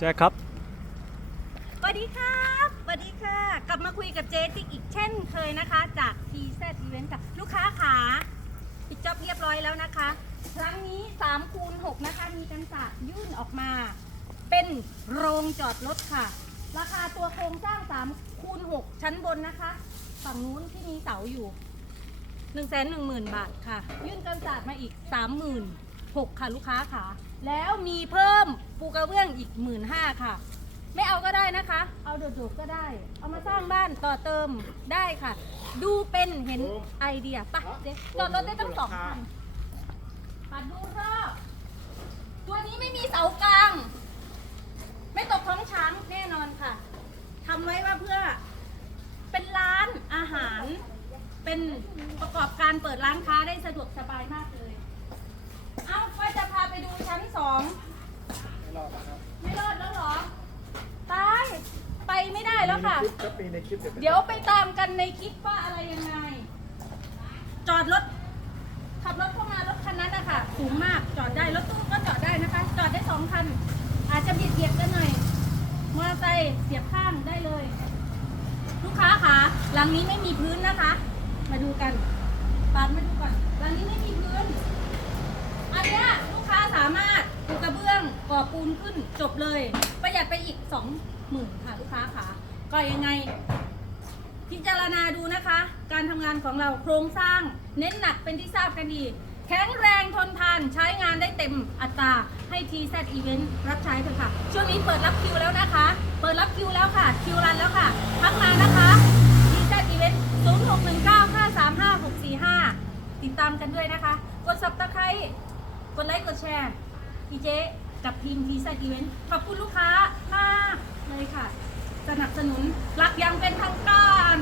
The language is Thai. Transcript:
แจ็คครับสวัสดีครับสวัสดีค่ะ กลับมาคุยกับเจ๊ติ๊กอีกเช่นเคยนะคะ จาก TZ Event ค่ะลูกค้าขาปิดจ็อบเรียบร้อยแล้วนะคะ ครั้งนี้3คูณ6นะคะ มีกันศาสตร์ยื่นออกมา เป็นโรงจอดรถค่ะ ราคาตัวโครงสร้าง3คูณ6ชั้นบนนะคะ ฝั่งนู้นที่มีเสาอยู่ 1 1 0 0 0 0 บาทค่ะ ยื่นกันศาสตร์มาอีก 36,000ค่ะลูกค้าค่ะ แล้วมีเพิ่มปูกระเบื้องอีก 15,000ค่ะ ไม่เอาก็ได้นะคะ เอาโดดๆก็ได้ เอามาสร้างบ้านต่อเติมได้ค่ะ ดูเป็นเห็นไอเดียปะเจ๊จอดรถได้ตั้งสองคันปัดดูรอบตัวนี้ไม่มีเสากลาง ไม่ตกท้องช้างแน่นอนค่ะทำไว้ว่าเพื่อเป็นร้านอาหาร เป็นประกอบการเปิดร้านค้าได้สะดวกสบายมากเลย เอาว่าจะพาไปดูชั้นส องไม่รอดนะครับไม่รอดแล้วเหรอ ตาย ไปไม่ได้แล้วค่ะ ก็ปีในคลิปเดี๋ยวไปตามกันในคลิปว่าอะไรยังไง จอดรถ ขับรถเข้ามารถคันนั้นนะคะสูงมาก จอดได้ รถตู้ก็จอดได้นะคะ จอดได้สองคัน อาจจะเบียดเบียดกันหน่อย มอเตอร์ไซค์เสียบข้างได้เลย ลูกค้าคะหลังนี้ไม่มีพื้นนะคะ มาดูกันปาดมาดูก่อนหลังนี้ไม่มีพื้นอันเนี้ยลูกค้าสามารถปูกระเบื้ องก่อปูนขึ้นจบเลย ประหยัดไปอีกสองหมื่นค่ะลูกค้าค่ะก็ยังไง พิจารณาดูนะคะ การทำงานของเราโครงสร้าง เน้นหนักเป็นที่ทราบกันดี แข็งแรงทนทานใช้งานได้เต็มอัตราให้ TZ Event รับใช้เถอะค่ะ ช่วงนี้เปิดรับคิวแล้วนะคะ เปิดรับคิวแล้วค่ะ คิวรันแล้วค่ะ ทักมานะคะ TZ Event 0619535645 ติดตามกันด้วยนะคะ กด subscribe กดไลค์กดแชร์พีเจ กับทีมพีไซต์อีเวนต์ขอบคุณลูกค้ามากเลยค่ะ สนับสนุนรักยังเป็นทางการ